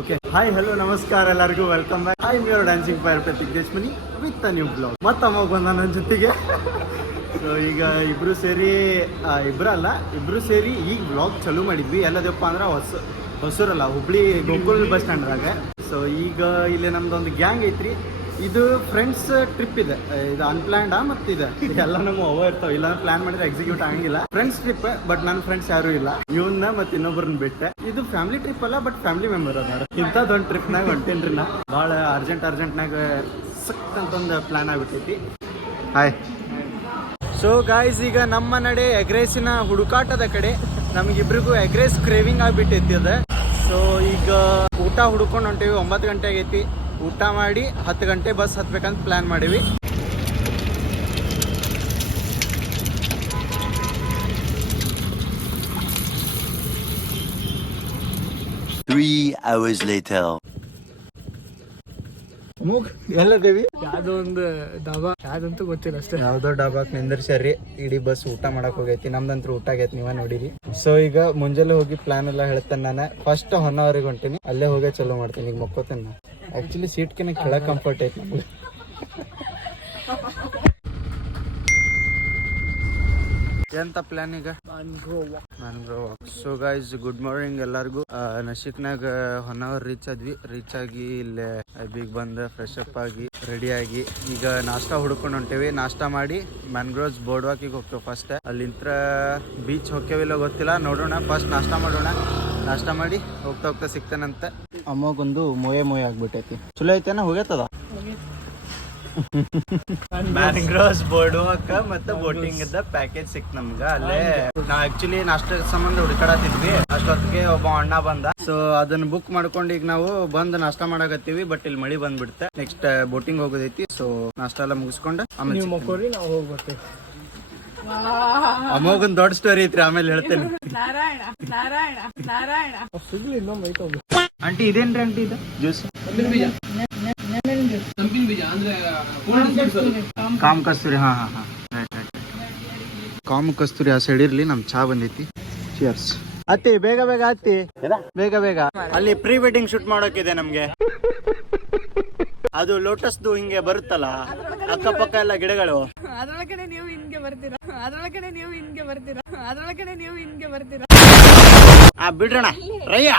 Okay hi hello ನಮಸ್ಕಾರ ಎಲ್ಲರಿಗೂ welcome back. I am your dancing fire Prateek Deshmani with a new blog. ಮತ್ತೆ ಅಮ್ಮ ಬಂದ ನನ್ನ ಜೊತೆಗೆ. ಸೊ ಈಗ ಇಬ್ರು ಸೇರಿ ಈಗ ಬ್ಲಾಗ್ ಚಾಲೂ ಮಾಡಿದ್ವಿ. ಎಲ್ಲದಪ್ಪ ಅಂದ್ರೆ ಹೊಸೂರಲ್ಲ ಹುಬ್ಳಿ ಗೋಕುಲ್ ಬಸ್ ಸ್ಟ್ಯಾಂಡ್ರಾಗ. ಸೊ ಈಗ ಇಲ್ಲಿ ನಮ್ದೊಂದು ಗ್ಯಾಂಗ್ ಐತ್ರಿ. ಇದು ಫ್ರೆಂಡ್ಸ್ ಟ್ರಿಪ್ ಇದೆ. ಇದು ಅನ್ಪ್ಲಾನ್ಡ್ ಮತ್ತು ಎಲ್ಲ ನಮ್ಮ ಅವ ಇರ್ತಾವೆ. ಇಲ್ಲ ಪ್ಲಾನ್ ಮಾಡಿದ್ರೆ ಎಕ್ಸಿಕ್ಯೂಟ್ ಆಗಂಗಿಲ್ಲ. ಫ್ರೆಂಡ್ಸ್ ಟ್ರಿಪ್, ಬಟ್ ನನ್ನ ಫ್ರೆಂಡ್ಸ್ ಯಾರು ಇಲ್ಲ. ಇವನ್ನ ಮತ್ತೆ ಇನ್ನೊಬ್ಬರನ್ನ ಬಿಟ್ಟೆ. ಇದು ಫ್ಯಾಮಿಲಿ ಟ್ರಿಪ್ ಅಲ್ಲ, ಬಟ್ ಫ್ಯಾಮಿಲಿ ಮೆಂಬರ್ ಅದಾರ. ಇಂಥದ್ದೊಂದು ಟ್ರಿಪ್ನಾಗ ಹೊಂಟೇನ್ರಿ ನಾ. ಭಾಳ ಅರ್ಜೆಂಟ್ನಾಗ ಸಕ್ ಅಂತೊಂದು ಪ್ಲಾನ್ ಆಗ್ಬಿಟ್ಟೈತಿ. ಹಾಯ್. ಸೊ ಗಾಯ್ಸ್, ಈಗ ನಮ್ಮ ನಡೆ ಎಗ್ರೇಸಿನ ಹುಡುಕಾಟದ ಕಡೆ. ನಮಗಿಬ್ರಿಗೂ ಎಗ್ರೇಸ್ ಕ್ರೇವಿಂಗ್ ಆಗ್ಬಿಟ್ಟೈತಿ ಅದ. ಸೊ ಈಗ ಊಟ ಹುಡ್ಕೊಂಡು ಹೊಂಟೇವಿ. 9 ಗಂಟೆ ಆಗೈತಿ. ಊಟ ಮಾಡಿ 10 ಗಂಟೆ ಬಸ್ ಹತ್ಬೇಕಂತ ಪ್ಲಾನ್ ಮಾಡೀವಿ. ಎಲ್ಲದೇವಿ ಯಾವ್ದೋ ಒಂದು ಡಾಬಾ, ಯಾವ್ದಂತೂ ಗೊತ್ತಿಲ್ಲ ಅಷ್ಟೇ. ಯಾವ್ದೋ ಡಾಬಾಕ್ ನಿಂದಿರ್ಸ್ಯಾರಿ. ಇಡೀ ಬಸ್ ಊಟ ಮಾಡಕ್ ಹೋಗೈತಿ. ನಮ್ದಂತ್ರ ಊಟ ಆಗೈತಿ, ನೀವ ನೋಡಿರಿ. ಸೊ ಈಗ ಮುಂಜಾನೆ ಹೋಗಿ ಪ್ಲಾನ್ ಎಲ್ಲ ಹೇಳ್ತೇನೆ. ನಾನು ಫಸ್ಟ್ ಹೊನ್ನಾವರಿಗೆ ಹೊಂಟೀನಿ. ಅಲ್ಲೇ ಹೋಗೇ ಚಲೋ ಮಾಡ್ತೀನಿ. ಈಗ ಮಕ್ಕೋತೇನೆ ನಾನು. ಆಕ್ಚುಲಿ ಸೀಟ್ಕಿನ ಕೆಳಗೆ ಕಂಫರ್ಟ್ ಐತಿ ನಮ್ಗೆ. ಎಂತ ಪ್ಲಾನ್ ಈಗ? Mangrove. So guys, good morning ಎಲ್ಲರಿಗೂ. ನಶಿಕ್ನಾಗ ಹೊನ್ನಾವರ್ ರೀಚ್ ಆಗಿ ಇಲ್ಲೇ ಬೀಗ್ ಬಂದ ಫ್ರೆಶ್ ಅಪ್ ಆಗಿ ರೆಡಿ ಆಗಿ ಈಗ ನಾಷ್ಟಾ ಹುಡ್ಕೊಂಡು ಹೊಂಟೇವಿ. ನಾಷ್ಟಾ ಮಾಡಿ ಮ್ಯಾನ್ಗ್ರೋವ್ಸ್ ಬೋರ್ಡ್ ವಾಕಿಗೆ ಹೋಗ್ತೇವೆ. ಫಸ್ಟ್ ಅಲ್ಲಿಂತ್ರ ಬೀಚ್ ಹೋಗ್ತೇವಿಲ್ಲ ಗೊತ್ತಿಲ್ಲ, ನೋಡೋಣ. ಫಸ್ಟ್ ನಾಷ್ಟಾ ಮಾಡೋಣ. ನಾಷ್ಟಾ ಮಾಡಿ ಹೋಗ್ತಾ ಸಿಗ್ತೇನಂತ. ಅಮ್ಮಗೊಂದು ಮೊಯೆ ಆಗ್ಬಿಟ್ಟೈತಿ. ಚಲೋ ಐತೇನ? ಹೋಗೈತದ ಮ್ಯಾನ್ಗ್ರೋವ್ಸ್ ಬೋರ್ಡ್ ವಾಕ್ ಮತ್ತೆ ಬೋಟಿಂಗ್ ಇದ್ದ ಪ್ಯಾಕೇಜ್ ಸಿಕ್ತು ನಮ್ಗ. ಅಲ್ಲೇ ನಾವ್ ಆಕ್ಚುಲಿ ನಾಷ್ಟ ಸಂಬಂಧ ಹುಡುಕಾಡತ್ತಿದ್ವಿ. ಅಷ್ಟೊತ್ತಿಗೆ ಒಬ್ಬ ಅಣ್ಣ ಬಂದ. ಸೊ ಅದನ್ನ ಬುಕ್ ಮಾಡ್ಕೊಂಡು ಈಗ ನಾವು ಬಂದ್ ನಾಷ್ಟ ಮಾಡಕತ್ತೀವಿ. ಬಟ್ ಇಲ್ಲಿ ಮಳಿ ಬಂದ್ಬಿಡುತ್ತೆ. Next boating ಹೋಗೋದೈತಿ. ಸೊ ನಾಷ್ಟ ಎಲ್ಲ ಮುಗಿಸ್ಕೊಂಡು ಆಮೇಲೆ ಹೋಗ್ಬರ್ತೇವೆ. ಅಮ್ಮಗೊಂದ್ ದೊಡ್ಡ ಸ್ಟೋರಿ ಐತ್ರಿ, ಆಮೇಲೆ ಹೇಳ್ತೇನೆ. ಆಂಟಿ ಇದೇನ್ರಿ ಆಂಟಿ? ಇದು ಜ್ಯೂಸ್ ಕಾಮ್ ಕಸ್ತೂರಿ. ಹಾ ಕಾಮ್ ಕಸ್ತೂರಿ ಆ ಸೈಡ್ ಇರ್ಲಿ. ನಮ್ ಚಾ ಬಂದೈತಿ. ಚಿಯರ್ಸ್. ಅತ್ತಿ ಬೇಗ ಅತ್ತಿ, ಬೇಗ. ಅಲ್ಲಿ ಪ್ರೀ ವೆಡ್ಡಿಂಗ್ ಶೂಟ್ ಮಾಡೋಕಿದೆ ನಮ್ಗೆ. ಅದು ಲೋಟಸ್ದು ಹಿಂಗೆ ಬರುತ್ತಲ್ಲ ಅಕ್ಕಪಕ್ಕ ಎಲ್ಲ ಗಿಡಗಳು. ಅದ್ರೊಳಗಡೆ ನೀವು ಹಿಂಗೆ ಬರ್ತೀರಾ. ಬಿಡ್ರಣ ರಯ್ಯ.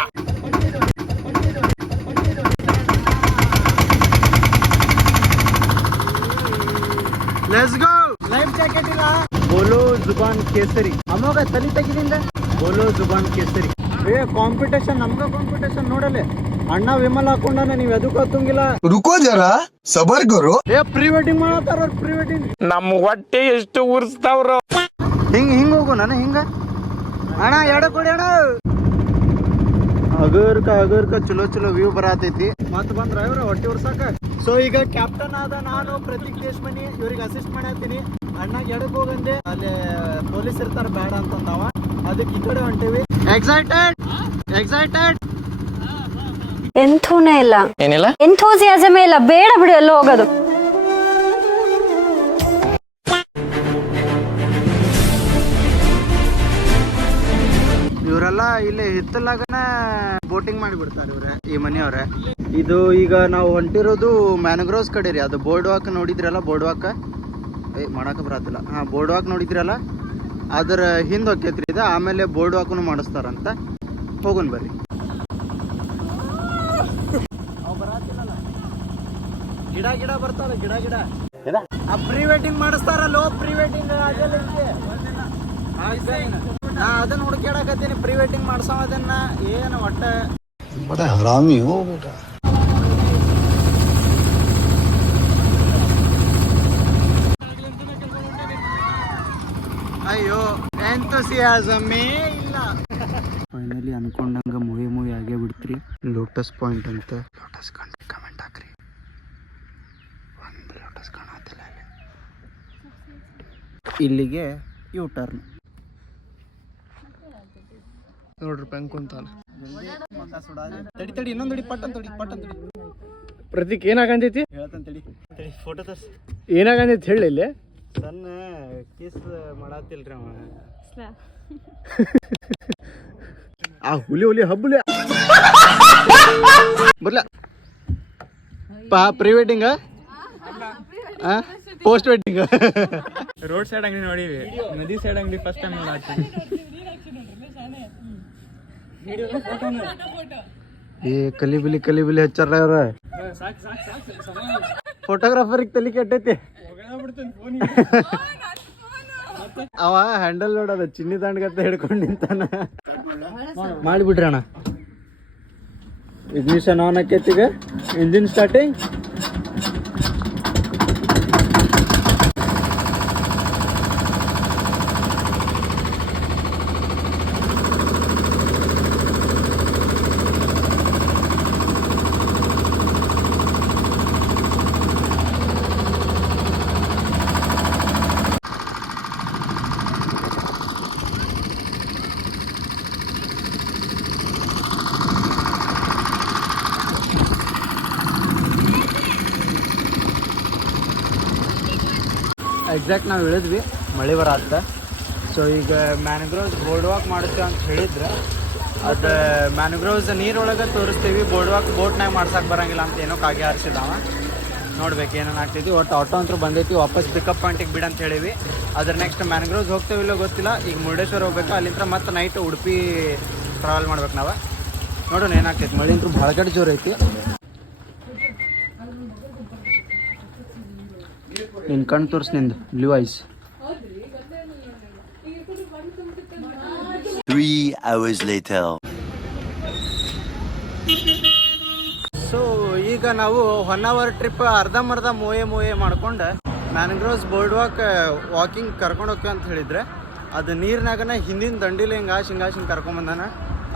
Let's go. ಲೈಫ್ ಜಾಕೆಟ್ ಇಲ್ಲ. ಬೋಲೋ ಜುಬಾನ್ ಕೇಸರಿ. ಅಮ್ಮಗ ತಲಿ ತೆಗಿದಿಂದ ಬೋಲೋ ಜುಬಾನ್ ಕೇಸರಿ. ಕಾಂಪಿಟೇಷನ್ ನಮ್ಗ ಕಾಂಪಿಟೇಷನ್ ನೋಡಲೆ. ಅಣ್ಣ ವಿಮಲ್ ಹಾಕೊಂಡಾನ, ನೀವ್ ಎದಕ್ ಹತ್ತಂಗಿಲ್ಲ. ರುಕೋ ಜರ ಸಬರ್ ಕರೋ. ಪ್ರೀ ವೆಡ್ಡಿಂಗ್ ಮಾಡತ್ತಾರ. ಪ್ರೀ ವೆಡ್ಡಿಂಗ್ ನಮ್ ಹೊಟ್ಟೆ ಎಷ್ಟು ಉರ್ಸ್ತಾವ್ರ. ಹಿಂಗ್ ಹೋಗು. ನಾನು ಹಿಂಗ ಅಣ್ಣ ಎಡ ಕೊಡಿ ಅಣ್ಣ. ಅಗರ್ಕ ಚಲೋ ವ್ಯೂ ಬರತೈತಿ. ಮತ್ ಬಂದ್ರ ಇವ್ರ ಹೊಟ್ಟೆ ಉರ್ಸಾಕ. ಸೊ ಈಗ ಕ್ಯಾಪ್ಟನ್ ಆದ ನಾನು ಪ್ರತೀಕ್ ದೇಶಮನಿ ಇವ್ರಿಗೆ ಅಸಿಸ್ಟ್ ಮಾಡತ್ತೀನಿ. ಅಣ್ಣಾಗ ಎಡಕ್ ಹೋಗಂದೆ. ಅಲ್ಲಿ ಪೊಲೀಸ್ ಇರ್ತಾರ ಬೇಡ ಅಂತಂದವ. ಅದಕ್ಕೆ ಈ ಕಡೆ ಹೊಂಟೇವಿ. ಎಕ್ಸೈಟೆಡ್ ಎಂಥೂನೇ ಇಲ್ಲ, ಏನಿಲ್ಲ, ಎಂಥೂಸಿಯಾಸಮೇ ಇಲ್ಲ. ಬೇಡ ಬಿಡು ಎಲ್ಲ ಹೋಗೋದು. ಇವರೆಲ್ಲ ಇಲ್ಲಿ ಹಿತ್ತಲಾಗನ ಬೋಟಿಂಗ್ ಮಾಡಿಬಿಡ್ತಾರೆ ಇವ್ರೆ, ಈ ಮನೆಯವ್ರೆ. ಇದು ಈಗ ನಾವು ಹೊಂಟಿರೋದು ಮ್ಯಾನ್ಗ್ರೋವ್ಸ್ ಕಡೆ ರೀ. ಅದು ಬೋರ್ಡ್ ವಾಕ್ ನೋಡಿದ್ರಲ್ಲ, ಬೋರ್ಡ್ ವಾಕ್ ಮಾಡಕ ಬರತ್ತಿಲ್ಲ. ಬೋರ್ಡ್ ವಾಕ್ ನೋಡಿದ್ರಲ್ಲ, ಅದರ ಹಿಂದ್ ಹೋಗ್ತೈತ್ರಿ ಇದು. ಆಮೇಲೆ ಬೋರ್ಡ್ ವಾಕ್ನು ಮಾಡಿಸ್ತಾರಂತ. ಹೋಗೋಣ ಬರ್ರಿ. ಗಿಡ ಬರ್ತಾವ. ಗಿಡ ಪ್ರೀ ವೆಡ್ಡಿಂಗ್ ಮಾಡಿಸ್ತಾರಲ್ಲ. ಪ್ರೀ ವೆಡ್ಡಿಂಗ್ ನಾ ಅದನ್ನ ಹುಡುಕಾಡಕತ್ತೀನಿ. ಪ್ರೀ ವೆಡ್ಡಿಂಗ್ ಮಾಡ್ಸೋದನ್ನ ಏನು ಒಟ್ಟ ಹರಾಮಿ ಹೋ ಬೇಟ. ಅಯ್ಯೋ ಎಂಥೂಸಿಯಾಸಮೇ ಇಲ್ಲ. ಫೈನಲಿ ಅನ್ಕೊಂಡಂಗ ಮೂವಿ ಆಗೇ ಬಿಡ್ತ್ರಿ. ಲೋಟಸ್ ಪಾಯಿಂಟ್ ಅಂತ. ಲೋಟಸ್ ಕಂಡ್ರೆ ಕಮೆಂಟ್ ಹಾಕ್ರಿ. ಒಂದು ಲೋಟಸ್ ಕಾಣತ್ತಿಲ್ಲ. ಇಲ್ಲಿಗೆ ಯೂ ಟರ್ನ್ ನೋಡ್ರಿ. ಪೆಂಕ್ ಕುಂತಾನ. ತಡಿ ಇನ್ನೊಂದು ಪಟ್ಟನ್ ತಡಿ. ಪ್ರತೀಕ್ ಏನಾಗಂತೈತಿ ಹೇಳ್ತಾನೆ ತಡಿ. ಫೋಟೋ ತರ್ಸಿ. ಏನಾಗಂತೈತಿ ಹೇಳಿ. ಇಲ್ಲಿ ಸಣ್ಣ ಕಿಸ್ ಮಾಡತ್ತಿಲ್ರಿ ಅವ. ಆ ಹುಲಿ ಹಬ್ಬುಲಿ ಬರ್ಲ pre wedding post wedding road side ಅಂಗಡಿ ನೋಡಿವಿ, ನದಿ ಸೈಡ್ ಅಂಗಡಿ ಫಸ್ಟ್ ಟೈಮ್ ನೋಡಾಕ್ತೀವಿ. ಏ ಕಲಿಬಿಲಿ ಹಚ್ಚಾರ ಅವ್ರ ಫೋಟೋಗ್ರಾಫರ್ ತಲೆ ಕೆಟ್ಟೈತಿ. ಅವ ಹ್ಯಾಂಡಲ್ ನೋಡದ ಚಿನ್ನಿ ದಾಂಡ್ಗತ್ತ ಹಿಡ್ಕೊಂಡು ನಿಂತಾನ. ಮಾಡಿಬಿಡ್ರಿ ಅಣ್ಣ. ಇಗ್ನಿಷನ್ ಆನ್ ಆಕೈತಿ, ಈಗ ಇಂಜಿನ್ ಸ್ಟಾರ್ಟಿಂಗ್. ಎಕ್ಸಾಕ್ಟ್ ನಾವು ಇಳಿದ್ವಿ, ಮಳೆ ಬರತ್ತ. ಸೊ ಈಗ ಮ್ಯಾನ್ಗ್ರೋವ್ಸ್ ಬೋರ್ಡ್ ವಾಕ್ ಮಾಡುತ್ತೇವೆ ಅಂತ ಹೇಳಿದ್ರೆ, ಅದು ಮ್ಯಾನ್ಗ್ರೋವ್ಸ್ ನೀರೊಳಗೆ ತೋರಿಸ್ತೀವಿ, ಬೋರ್ಡ್ ವಾಕ್ ಬೋಟ್ನಾಗ ಮಾಡ್ಸಕ್ಕೆ ಬರೋಂಗಿಲ್ಲ ಅಂತ ಏನೋ ಕಾಗೆ ಹಾರಿಸಿದಾವ. ನೋಡ್ಬೇಕು ಏನೇನು ಆಗ್ತೈತಿ. ಒಟ್ಟು ಆಟೋ ಅಂತೂ ಬಂದೈತಿ, ವಾಪಸ್ ಪಿಕಪ್ ಪಾಯಿಂಟಿಗೆ ಬಿಡು ಅಂತ ಹೇಳಿವಿ. ಅದ್ರ ನೆಕ್ಸ್ಟ್ ಮ್ಯಾನ್ಗ್ರೋವ್ಸ್ ಹೋಗ್ತೇವಿಲ್ಲೋ ಗೊತ್ತಿಲ್ಲ. ಈಗ ಮುರುಡೇಶ್ವರ ಹೋಗ್ಬೇಕು, ಅಲ್ಲಿಂದ ಮತ್ತೆ ನೈಟ್ ಉಡುಪಿ ಟ್ರಾವೆಲ್ ಮಾಡ್ಬೇಕು ನಾವು. ನೋಡೋಣ ಏನಾಗ್ತೈತಿ. ಮಳೆ ಅಂತೂ ಭಾಳ ಕಡೆ ಜೋರು ಐತಿ. ನಿನ್ನ ಕಣ್ಣು ತೋರಿಸ್, ನಿಂದು blue eyes. 3 hours later. So ಈಗ ನಾವು 1 hour ಟ್ರಿಪ್ ಅರ್ಧಂಬರ್ಧ ಮೋಯೆ ಮಾಡ್ಕೊಂಡು ಮ್ಯಾನ್ಗ್ರೋವ್ಸ್ ಬೋರ್ಡ್ ವಾಕಿಂಗ್ ಕರ್ಕೊಂಡು ಹೋಗ್ತೀವಿ ಅಂತ ಹೇಳಿದ್ರೆ, ಅದು ನೀರಿನಾಗನ ಹಿಂದಿನ ದಂಡಿಲಿ ಹಿಂಗಾಶ್ ಕರ್ಕೊಂಬಂದಾನ.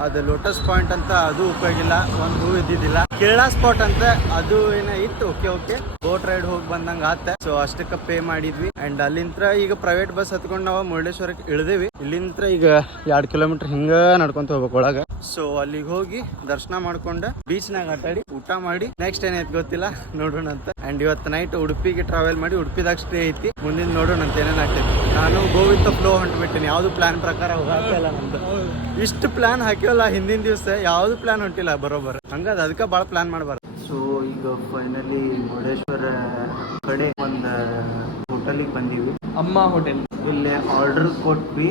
ಅದು ಲೋಟಸ್ ಪಾಯಿಂಟ್ ಅಂತ, ಅದು ಉಪಯೋಗ ಇಲ್ಲ, ಒಂದು ಹೂ ಇದ್ದಿದ್ದಿಲ್ಲ. ಕೇರಳ ಸ್ಪಾಟ್ ಅಂತ ಅದು ಏನ ಇತ್ತು. ಓಕೆ ಬೋಟ್ ರೈಡ್ ಹೋಗಿ ಬಂದಂಗೆ ಆತ. ಸೊ ಅಷ್ಟಕ್ಕೆ ಪೇ ಮಾಡಿದ್ವಿ. ಅಂಡ್ ಅಲ್ಲಿಂದ ಈಗ ಪ್ರೈವೇಟ್ ಬಸ್ ಹತ್ಕೊಂಡು ನಾವು ಮುರುಡೇಶ್ವರಕ್ಕೆ ಇಳಿದೇವಿ. ಇಲ್ಲಿಂದ ಈಗ 2 ಕಿಲೋಮೀಟರ್ ಹಿಂಗ ನಡ್ಕೊಂತ ಹೋಗ್ಬೇಕು ಒಳಗ. ಸೊ ಅಲ್ಲಿಗೆ ಹೋಗಿ ದರ್ಶನ ಮಾಡ್ಕೊಂಡು ಬೀಚ್ನಾಗ ಆಟಾಡಿ ಊಟ ಮಾಡಿ ನೆಕ್ಸ್ಟ್ ಏನೈತಿ ಗೊತ್ತಿಲ್ಲ, ನೋಡೋಣ ಅಂತ. ಅಂಡ್ ಇವತ್ತು ನೈಟ್ ಉಡುಪಿಗೆ ಟ್ರಾವೆಲ್ ಮಾಡಿ ಉಡುಪಿದಾಗ ಸ್ಟೇ ಐತಿ. ಮುಂದಿನ ನೋಡೋಣ ಅಂತ ಏನೇನು ಆಗ್ತೈತಿ. ನಾನು ಗೋ ವಿತ್ ಫ್ಲೋ ಹೊಂಟ್ಬಿಟ್ಟಿನಿ, ಯಾವ್ದು ಪ್ಲಾನ್ ಪ್ರಕಾರ ಹೋಗಲ್ಲ ನಮ್ದು. ಇಷ್ಟು ಪ್ಲಾನ್ ಹಾಕಿವಲ್ಲ ಹಿಂದಿನ ದಿವಸ, ಯಾವ್ದು ಪ್ಲಾನ್ ಹೊಂಟಿಲ್ಲ ಬರೋಬರ್. ಹಂಗದ ಅದಕ್ಕೆ ಭಾಳ ಪ್ಲಾನ್ ಮಾಡಬಾರ್ದು. ಸೊ ಈಗ ಫೈನಲಿ ಮುರುಡೇಶ್ವರ ಕಡೆ ಒಂದು ಹೋಟೆಲಿಗೆ ಬಂದೀವಿ, ಅಮ್ಮ ಹೋಟೆಲ್. ಇಲ್ಲೇ ಆರ್ಡರ್ ಕೊಟ್ವಿ.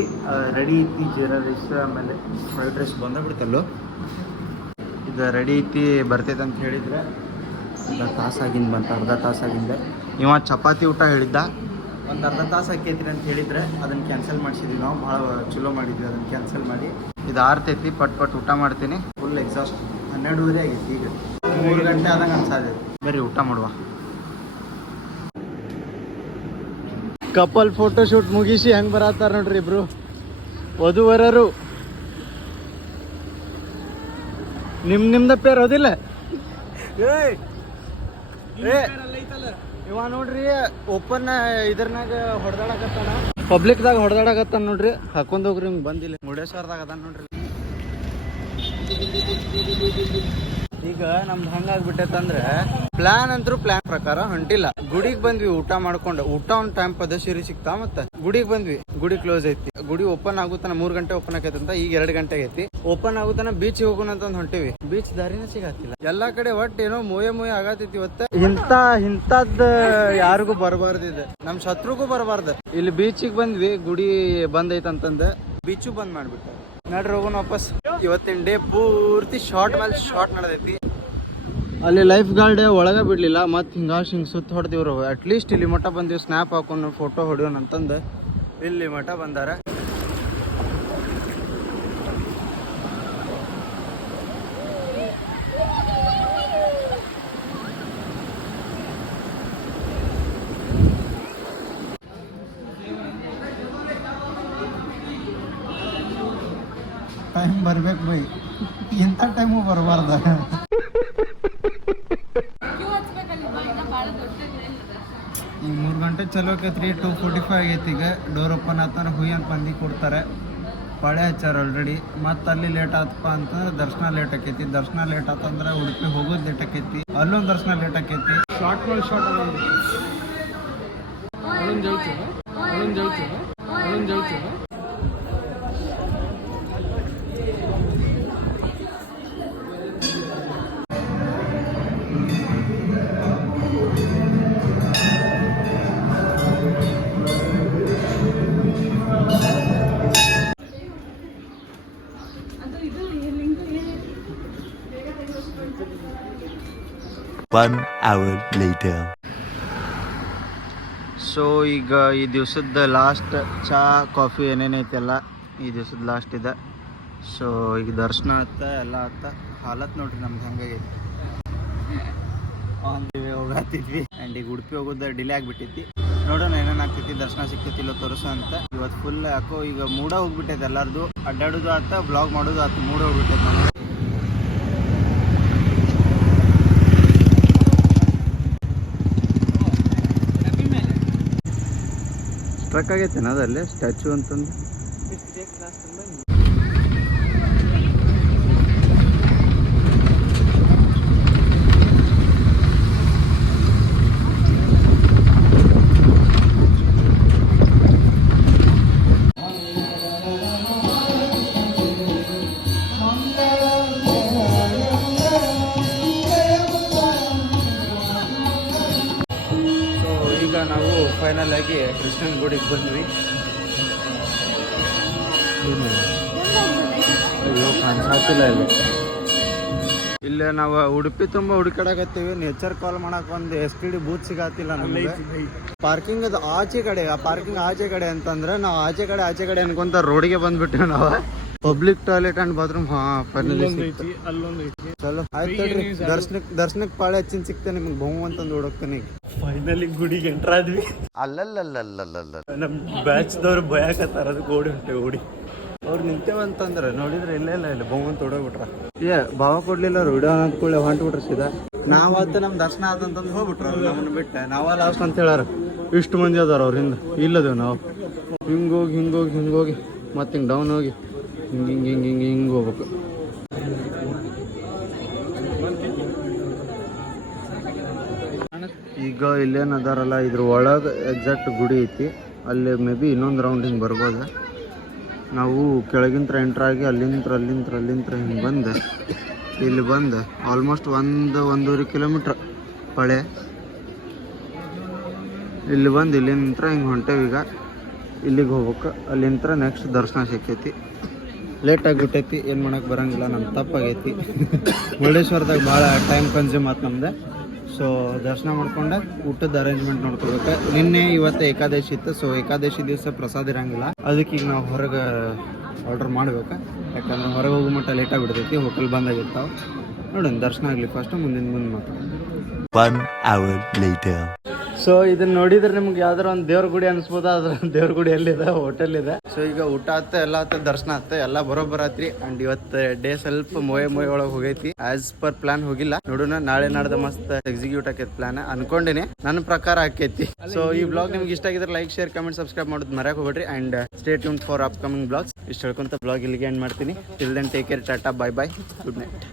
ರೆಡಿ ಐತಿ ಜೀರಾ ರೈಸ್, ಆಮೇಲೆ ಫ್ರೈಡ್ ರೈಸ್ ಬಂದಬಿಡ್ತಲ್ಲೋ. ಈಗ ರೆಡಿ ಐತಿ, ಬರ್ತೈತೆ ಅಂತ ಹೇಳಿದ್ರೆ ಅರ್ಧ ತಾಸಾಗಿಂದ. ಇವ ಚಪಾತಿ ಊಟ ಹೇಳಿದ್ದ, ಒಂದು ಅರ್ಧ ತಾಸು ಹಾಕೈತಿ ಅಂತ ಹೇಳಿದ್ರೆ ಅದನ್ನು ಕ್ಯಾನ್ಸಲ್ ಮಾಡಿಸಿದ್ವಿ ನಾವು. ಭಾಳ ಚಲೋ ಮಾಡಿದ್ವಿ, ಅದನ್ನು ಕ್ಯಾನ್ಸಲ್ ಮಾಡಿ. ಇದು ಆರ್ತೈತಿ, ಪಟ್ ಊಟ ಮಾಡ್ತೀನಿ. Full exhaust. 12:30 ಆಗೈತಿ, ಈಗ 3 ಗಂಟೆ ಆದಂಗೆ ಅನ್ಸಾದೆ. ಬರ್ರಿ ಊಟ ಮಾಡುವ. ಕಪಲ್ ಫೋಟೋ ಶೂಟ್ ಮುಗಿಸಿ ಹೆಂಗೆ ಬರತ್ತಾರ ನೋಡ್ರಿ ಇಬ್ರು ವಧುವರರು. ನಿಮ್ದ ಪೇರ್ ಓದಿಲ್ಲ. ಇವ ನೋಡ್ರಿ ಓಪನ್ ಇದ್ರನಾಗ ಹೊಡೆದಾಡಕತ್ತಾನ, ಪಬ್ಲಿಕ್ದಾಗ ಹೊಡೆದಾಡಕತ್ತಾನ ನೋಡ್ರಿ. ಹಾಕೊಂಡ್ ಹೋಗ್ರಿ, ಹಿಂಗೆ ಬಂದಿಲ್ಲ. ಮುರುಡೇಶ್ವರದಾಗ ಅದಾನ ನೋಡ್ರಿ. ಈಗ ನಮ್ದು ಹಂಗಾಗ್ಬಿಟ್ಟೈತಂದ್ರೆ ಪ್ಲಾನ್ ಅಂತೂ ಪ್ಲಾನ್ ಪ್ರಕಾರ ಹೊಂಟಿಲ್ಲ. ಗುಡಿಗೆ ಬಂದ್ವಿ ಊಟ ಮಾಡ್ಕೊಂಡು. ಊಟ ಒಂದು ಟೈಮ್ ಪದಶಿರಿ ಸಿಕ್ತಾ. ಮತ್ತೆ ಗುಡಿಗೆ ಬಂದ್ವಿ, ಗುಡಿ ಕ್ಲೋಸ್ ಐತಿ. ಗುಡಿ ಓಪನ್ ಆಗುತ್ತಾನ 3 ಗಂಟೆ ಓಪನ್ ಆಗೈತಂತ. ಈಗ 2 ಗಂಟೆ ಐತಿ. ಓಪನ್ ಆಗುತ್ತಾನ ಬೀಚ್ ಹೋಗೋಣ ಅಂತ ಹೊಂಟಿವಿ. ಬೀಚ್ ದಾರಿನ ಸಿಗತ್ತಿಲ್ಲ. ಎಲ್ಲಾ ಕಡೆ ಒಟ್ಟು ಏನೋ ಮೋಯ ಆಗತೈತಿ ಇವತ್ತ. ಇಂಥದ್ದು ಯಾರಿಗೂ ಬರಬಾರ್ದಿದೆ, ನಮ್ ಶತ್ರುಗೂ ಬರಬಾರ್ದು. ಇಲ್ಲಿ ಬೀಚಿಗೆ ಬಂದ್ವಿ, ಗುಡಿ ಬಂದ್ ಐತಂತಂದ ಬೀಚು ಬಂದ್ ಮಾಡ್ಬಿಟ್ಟ. ನಡ್ರಿ ಹೋಗೋಣ ವಾಪಸ್. ಇವತ್ತಿನ ಡೇ ಪೂರ್ತಿ ಶಾರ್ಟ್ ಮೇಲೆ ಶಾರ್ಟ್ ನಡೆದೈತಿ. ಅಲ್ಲಿ ಲೈಫ್ ಗಾರ್ಡ್ ಒಳಗೆ ಬಿಡ್ಲಿಲ್ಲ, ಮತ್ತೆ ಹಿಂಗೆ ಸುತ್ತ ಹೊಡೆದಿವ್ರು. ಅಟ್ಲೀಸ್ಟ್ ಇಲ್ಲಿ ಮಠ ಬಂದಿವಿ, ಸ್ನ್ಯಾಪ್ ಹಾಕೊಂಡು ಫೋಟೋ ಹೊಡಿಯೋಣ ಅಂತಂದು ಇಲ್ಲಿ ಮಠ ಬಂದಾರ. ಟೈಮ್ ಬರ್ಬೇಕು ಬೈ, ಇಂಥ ಟೈಮು ಬರಬಾರ್ದ. ಈಗ 3 ಗಂಟೆ ಚಲೋ ಆಕೈತ್ರಿ. 2:45 ಆಗೈತಿ. ಈಗ ಡೋರ್ ಓಪನ್ ಆತಾನ, ಹುಯ್ ಅಂತ ಮಂದಿ ಕೊಡ್ತಾರೆ. ಪಾಳೆ ಹಚ್ಚಾರ ಆಲ್ರೆಡಿ. ಮತ್ತು ಅಲ್ಲಿ ಲೇಟ್ ಆತಪ್ಪ ಅಂತಂದ್ರೆ ದರ್ಶನ ಲೇಟ್ ಆಕೈತಿ. ದರ್ಶನ ಲೇಟ್ ಆತಂದ್ರೆ ಉಡುಪಿ ಹೋಗೋದು ಲೇಟ್ ಆಕೈತಿ. ಅಲ್ಲೊಂದು ದರ್ಶನ ಲೇಟ್ ಆಕೈತಿ. ಶಾರ್ಟ್ ಮೇಲೆ ಶಾರ್ಟ್ 1 hour later. ಸೊ ಈಗ ಈ ದಿವಸದ ಲಾಸ್ಟ್ ಚಹಾ ಕಾಫಿ ಏನೇನೈತೆಲ್ಲ ಈ ದಿವಸದ ಲಾಸ್ಟ್ ಇದೆ. ಸೊ ಈಗ ದರ್ಶನ ಆತ ಎಲ್ಲ ಆತ ಹಾಲತ್ ನೋಡ್ರಿ ನಮ್ದು ಹಂಗಾಗೈತಿ. ಹೋಗತ್ತಿದ್ವಿ ಆ್ಯಂಡ್ ಈಗ ಉಡುಪಿ ಹೋಗೋದು ಡಿಲೇ ಆಗಿಬಿಟ್ಟೈತಿ. ನೋಡೋಣ ಏನೇನು ಆಗ್ತೈತಿ, ದರ್ಶನ ಸಿಗ್ತೈತಿ ಇಲ್ಲ ತೋರಿಸೋ ಅಂತ. ಇವತ್ತು ಫುಲ್ ಯಾಕೋ ಈಗ ಮೂಡ ಹೋಗ್ಬಿಟ್ಟೈತೆ ಎಲ್ಲರದು. ಅಡ್ಡಾಡೋದು ಆತ, ಬ್ಲಾಗ್ ಮಾಡೋದು ಆತ, ಮೂಡ ಹೋಗ್ಬಿಟ್ಟೈತೆ ನನಗೆ. ಸ್ಟ್ರಕ್ ಆಗೈತೇನ ಅದಲ್ಲಿ ಸ್ಟ್ಯಾಚು ಅಂತಂದು. ಈಗ ನಾವು ಫೈನಲ್ ಆಗಿ ಕೃಷ್ಣನ ಗುಡಿಗೆ ಬಂದ್ವಿ. ಅಯ್ಯೋ ಕಾಣಿಸ್ತಿಲ್ಲ ಇಲ್ಲೇ ನಾವು ಉಡುಪಿ ತುಂಬ ಹುಡುಕಾಡಕತ್ತೀವಿ. ನೇಚರ್ ಕಾಲ್ ಮಾಡಕ್ಕೆ ಒಂದು STD ಬೂತ್ ಸಿಗತ್ತಿಲ್ಲ ನಮಗೆ. ಪಾರ್ಕಿಂಗ್ ಅದು ಆಚೆ ಕಡೆ, ಆ ಪಾರ್ಕಿಂಗ್ ಆಚೆ ಕಡೆ ಅಂತಂದ್ರೆ ನಾವು ಆಚೆ ಕಡೆ ಅನ್ಕೊಂತ ರೋಡಿಗೆ ಬಂದ್ಬಿಟ್ಟಿವಿ ನಾವು. Public toilet and bathroom finally ಚಲೋ ಆಯ್ತು ನೋಡ್ರಿ. ದರ್ಶನಕ್ಕೆ ಪಾಳೆ ಹಚ್ಚಿನ ಸಿಕ್ತೆ ನಿಮ್ಗೆ ಬಹು ಅಂತಂದು ಹುಡುಕ್ತಾನೆ. ಫೈನಲಿ ಗುಡಿಗೆ ಎಂಟ್ರ್ ಆದ್ವಿ. ಅಲ್ಲಲ್ಲಲ್ಲಲ್ಲಲ್ಲ ನಮ್ಮ ಬ್ಯಾಚ್ದವ್ರು ಭಯಕತ್ತಾರ, ಅದಕ್ಕೆ ಓಡಿ ಅವ್ರು ನಿಂತೇವಂತಂದ್ರೆ ನೋಡಿದ್ರೆ ಇಲ್ಲ ಬಹು ಅಂತ ಓಡೋಗ್ಬಿಟ್ರ. ಭಾವ ಕೊಡ್ಲಿಲ್ಲ ಅವ್ರು ವಿಡಿಯೋ ಅಂದ್ಕೊಳ್ಳಿ ಹೊಂಟ್ಬಿಟ್ರ ಸೀದಾ. ನಾವತ್ತು ನಮ್ಮ ದರ್ಶನ ಆದಂತಂದು ಹೋಗ್ಬಿಟ್ರು ಅವ್ರು ನಮ್ಮನ್ನ ಬಿಟ್ಟೆ. ನಾವ ಲಾಸ್ಟ್ ಅಂತ ಹೇಳಾರ. ಇಷ್ಟು ಮಂದಿ ಅದಾರ ಅವ್ರಿಂದ ಇಲ್ಲದೇವು ನಾವು ಹಿಂಗೋಗಿ ಮತ್ತೆ ಹಿಂಗೆ ಡೌನ್ ಹೋಗಿ ಹಿಂಗೆ ಹೋಗ್ಬೇಕು. ಈಗ ಇಲ್ಲೇನು ಅದಾರಲ್ಲ ಇದ್ರ ಒಳಗೆ ಎಕ್ಸಾಕ್ಟ್ ಗುಡಿ ಐತಿ. ಅಲ್ಲಿ ಮೇ ಬಿ ಇನ್ನೊಂದು ರೌಂಡ್ ಹಿಂಗೆ ಬರ್ಬೋದು. ನಾವು ಕೆಳಗಿಂತ್ರ ಎಂಟ್ರಾಗಿ ಅಲ್ಲಿಂತ್ರ ಹಿಂಗೆ ಬಂದೆ ಇಲ್ಲಿ ಬಂದೆ. ಆಲ್ಮೋಸ್ಟ್ 1-1.5 ಕಿಲೋಮೀಟ್ರ್ ಪಳೆ. ಇಲ್ಲಿ ಬಂದು ಇಲ್ಲಿಂತ್ರ ಹಿಂಗೆ ಹೊಂಟೇವೀಗ. ಇಲ್ಲಿಗೆ ಹೋಗ್ಬೇಕು. ಅಲ್ಲಿಂತ್ರ ನೆಕ್ಸ್ಟ್ ದರ್ಶನ ಸಿಕ್ಕೈತಿ. ಲೇಟ್ ಆಗಿಬಿಟ್ಟೈತಿ, ಏನು ಮಾಡೋಕ್ಕೆ ಬರೋಂಗಿಲ್ಲ, ನಮ್ಮ ತಪ್ಪಾಗೈತಿ. ಮುರುಡೇಶ್ವರದಾಗ ಭಾಳ ಟೈಮ್ ಕನ್ಸ್ಯೂಮ್ ಆಯ್ತು ನಮ್ದು. ಸೊ ದರ್ಶನ ಮಾಡ್ಕೊಂಡೆ ಊಟದ ಅರೇಂಜ್ಮೆಂಟ್ ನೋಡ್ಕೋಬೇಕು. ನಿನ್ನೆ ಇವತ್ತು ಏಕಾದಶಿ ಇತ್ತು. ಸೊ ಏಕಾದಶಿ ದಿವಸ ಪ್ರಸಾದ ಇರಂಗಿಲ್ಲ. ಅದಕ್ಕೆ ಈಗ ನಾವು ಹೊರಗೆ ಆರ್ಡ್ರ್ ಮಾಡ್ಬೇಕು. ಯಾಕಂದ್ರೆ ಹೊರಗೆ ಹೋಗೋ ಮಟ್ಟ ಲೇಟ್ ಆಗಿಬಿಡ್ತೈತಿ, ಹೋಟೆಲ್ ಬಂದಾಗಿರ್ತಾವೆ. ನೋಡೋಣ ದರ್ಶನ ಆಗಲಿ ಫಸ್ಟ್, ಮುಂದೆ ಮಾತಾಡೋಣ. 1 hour later. ಸೊ ಇದನ್ನ ನೋಡಿದ್ರೆ ನಿಮ್ಗೆ ಯಾವ್ದಾರ ಒಂದು ದೇವ್ರ ಗುಡಿ ಅನ್ಸ್ಬೋದ. ಅದ್ರ ದೇವ್ರ ಗುಡಿ ಎಲ್ಲಿದೆ, ಹೋಟೆಲ್ ಇದೆ. ಸೊ ಈಗ ಊಟ ಆತ, ಎಲ್ಲ ಆತ, ದರ್ಶನ ಆತ, ಎಲ್ಲ ಬರೋಬ್ಬರಾತ್ರಿ. ಅಂಡ್ ಇವತ್ತು ಡೇ ಸ್ವಲ್ಪ ಮೊಯ್ ಒಳಗೆ ಹೋಗೈತಿ. ಆಸ್ ಪರ್ ಪ್ಲಾನ್ ಹೋಗಿಲ್ಲ. ನೋಡೋಣ ನಾಳೆ ನಾಡ್ದು ಮಸ್ತ್ ಎಕ್ಸಿಕ್ಯೂಟ್ ಆಕೈತಿ ಪ್ಲಾನ್ ಅನ್ಕೊಂಡಿನಿ. ನನ್ನ ಪ್ರಕಾರ ಆಕೈತಿ. ಸೊ ಈ ಬ್ಲಾಗ್ ನಿಮ್ಗೆ ಇಷ್ಟ ಆಗಿದ್ರೆ ಲೈಕ್, ಶೇರ್, ಕಮೆಂಟ್, ಸಬ್ಸ್ಕ್ರೈಬ್ ಮಾಡೋದು ಮರ್ಯಾಕ್ ಹೋಗ್ಬೇಡ್ರಿ. And stay tuned for upcoming blogs. ಇಷ್ಟು ಹೇಳ್ಕೊಂತ ಬ್ಲಾಗ್ ಇಲ್ಲಿಗೆ ಎಂಡ್ ಮಾಡ್ತೀನಿ. Till then take care, tata, bye bye, good night.